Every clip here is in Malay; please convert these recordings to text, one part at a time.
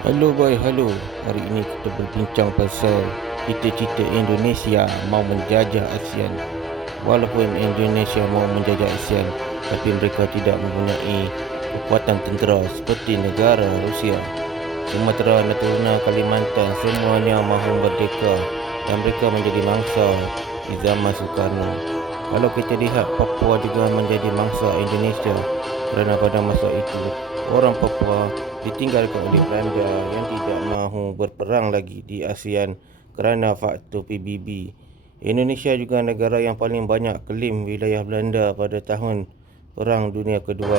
Halo boy, halo. Hari ini kita berbincang pasal cita-cita Indonesia mau menjajah ASEAN. Walaupun Indonesia mau menjajah ASEAN, tapi mereka tidak mempunyai kekuatan tentera seperti negara Rusia. Sumatera, Natuna, Kalimantan semuanya mahu merdeka dan mereka menjadi mangsa di zaman Soekarno. Kalau kita lihat, Papua juga menjadi mangsa Indonesia kerana pada masa itu orang Papua ditinggalkan oleh Belanda yang tidak mahu berperang lagi di ASEAN kerana faktor PBB. Indonesia juga negara yang paling banyak klaim wilayah Belanda pada tahun Perang Dunia Kedua.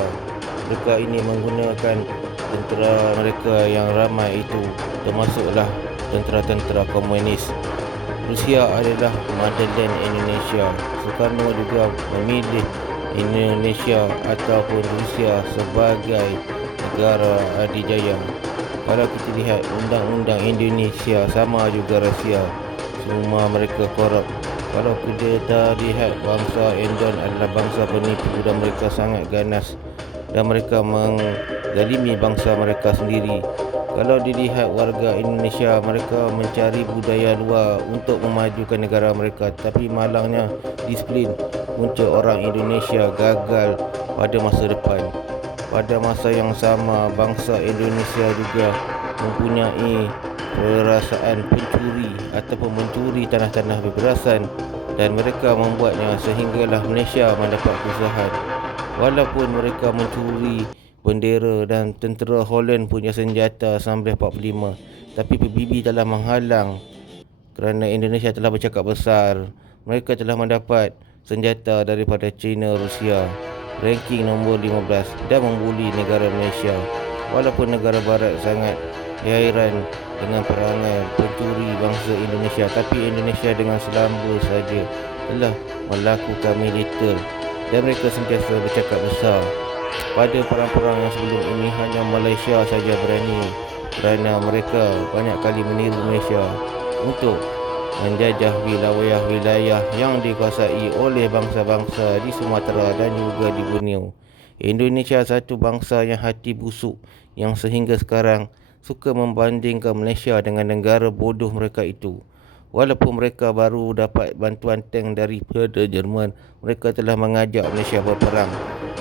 Mereka ini menggunakan tentera mereka yang ramai itu, termasuklah tentera-tentera komunis. Rusia adalah motherland Indonesia. Soekarno juga memilih Indonesia ataupun Rusia sebagai negara adidaya. Kalau kita lihat undang-undang Indonesia sama juga Rusia, semua mereka korup. Kalau kita lihat bangsa Indon adalah bangsa penipu dan mereka sangat ganas dan mereka menzalimi bangsa mereka sendiri. Kalau dilihat warga Indonesia, mereka mencari budaya luar untuk memajukan negara mereka, tapi malangnya disiplin punca orang Indonesia gagal pada masa depan. Pada masa yang sama, bangsa Indonesia juga mempunyai perasaan pencuri ataupun mencuri tanah-tanah berberasan dan mereka membuatnya sehinggalah Malaysia mendapat kesusahan. Walaupun mereka mencuri bendera dan tentera Holland punya senjata 1945, tapi PBB telah menghalang kerana Indonesia telah bercakap besar. Mereka telah mendapat senjata daripada China, Rusia, ranking nombor 15 dan membuli negara Malaysia. Walaupun negara barat sangat hairan dengan perangai pencuri bangsa Indonesia, tapi Indonesia dengan selamba saja telah melakukan militer dan mereka sentiasa bercakap besar. Pada perang-perang yang sebelum ini hanya Malaysia saja berani kerana mereka banyak kali meniru Malaysia untuk menjajah wilayah-wilayah yang dikuasai oleh bangsa-bangsa di Sumatera dan juga di Borneo. Indonesia satu bangsa yang hati busuk yang sehingga sekarang suka membandingkan Malaysia dengan negara bodoh mereka itu. Walaupun mereka baru dapat bantuan tank daripada Jerman, mereka telah mengajak Malaysia berperang.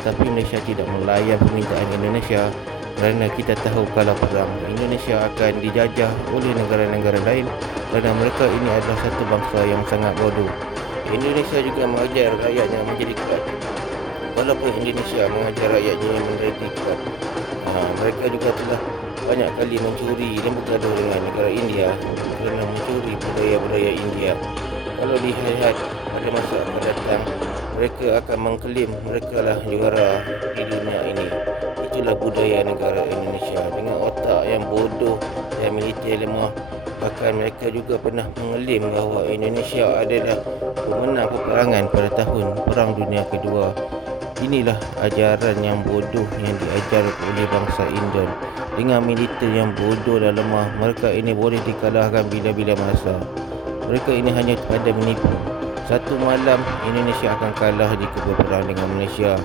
Tapi Malaysia tidak melayan permintaan Indonesia kerana kita tahu kalau perang Indonesia akan dijajah oleh negara-negara lain kerana mereka ini adalah satu bangsa yang sangat bodoh. Indonesia juga mengajar rakyatnya menjadi kuat. Walaupun Indonesia mengajar rakyatnya menjadi kuat, mereka juga telah banyak kali mencuri dan bergaduh dengan negara India kerana mencuri budaya-budaya India. Kalau dilihat pada masa akan datang, mereka akan mengklaim mereka lah juara di dunia ini. Itulah budaya negara Indonesia dengan otak yang bodoh dan militer lemah. Bahkan mereka juga pernah mengelim bahawa Indonesia adalah pemenang peperangan pada tahun Perang Dunia Kedua. Inilah ajaran yang bodoh yang diajar oleh bangsa Indon. Dengan militer yang bodoh dan lemah, mereka ini boleh dikalahkan bila-bila masa. Mereka ini hanya pandai menipu. Satu malam Indonesia akan kalah jika berperang dengan Malaysia.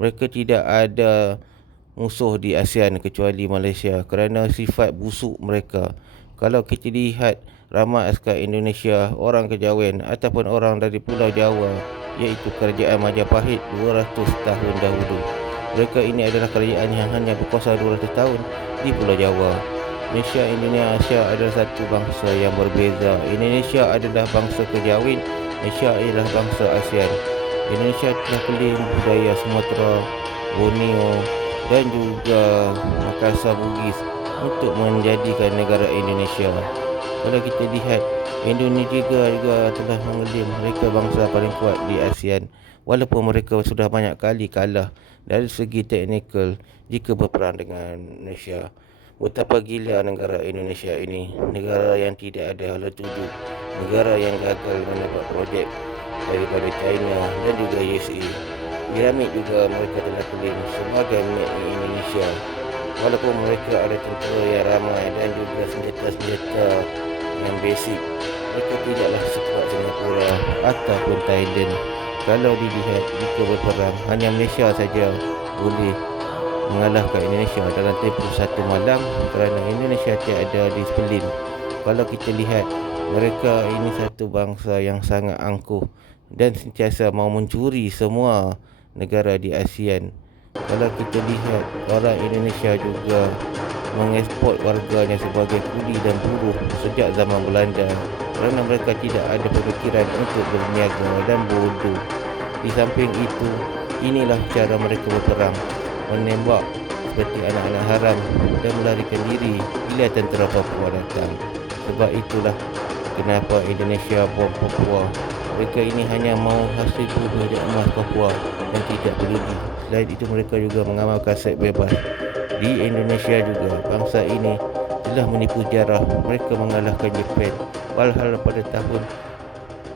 Mereka tidak ada musuh di ASEAN kecuali Malaysia kerana sifat busuk mereka. Kalau kita lihat ramai askar Indonesia, orang kejawen ataupun orang dari Pulau Jawa, iaitu kerajaan Majapahit 200 tahun dahulu. Mereka ini adalah kerajaan yang hanya berkuasa 200 tahun di Pulau Jawa. Malaysia Indonesia adalah satu bangsa yang berbeza. Indonesia adalah bangsa kejawen, Malaysia adalah bangsa ASEAN. Indonesia telah klaim budaya Sumatera, Borneo dan juga Makassar Bugis untuk menjadikan negara Indonesia. Kalau kita lihat, Indonesia juga telah mengelim mereka bangsa paling kuat di ASEAN, walaupun mereka sudah banyak kali kalah dari segi teknikal jika berperang dengan Malaysia. Betapa gila negara Indonesia ini, negara yang tidak ada hala tuju, negara yang gagal mendapat projek daripada China dan juga USA. Piramid juga mereka telah klaim sebagai milik Indonesia. Walaupun mereka ada tentera yang ramai dan juga senjata-senjata yang basic, mereka tidaklah sekuat Singapura ataupun Thailand. Kalau dilihat jika berperang, hanya Malaysia saja boleh mengalahkan Indonesia dalam tempoh satu malam kerana Indonesia tiada disiplin. Kalau kita lihat, mereka ini satu bangsa yang sangat angkuh dan sentiasa mau mencuri semua negara di ASEAN. Kalau kita lihat, orang Indonesia juga mengekspor warganya sebagai kuli dan buruh sejak zaman Belanda kerana mereka tidak ada pemikiran untuk berniaga dan bodoh. Di samping itu, inilah cara mereka berperang, menembak seperti anak-anak haram dan melarikan diri bila tentera Papua datang. Sebab itulah kenapa Indonesia bom Papua. Mereka ini hanya mahu hasil bumi dan emas Papua dan tidak peduli. Selain itu, mereka juga mengamalkan seks bebas. Di Indonesia juga, bangsa ini telah menipu sejarah. Mereka mengalahkan Jepun. Walhal pada tahun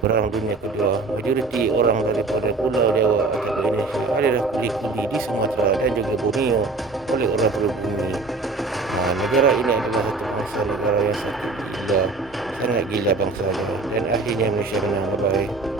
Perang Dunia Kedua, majoriti orang daripada Pulau Jawa atau Indonesia adalah kuli-kuli di Sumatera dan juga Borneo oleh orang pribumi. Negara ini adalah satu bangsa negara yang sangat gila bangsanya, dan akhirnya Malaysia menang. Bye-bye.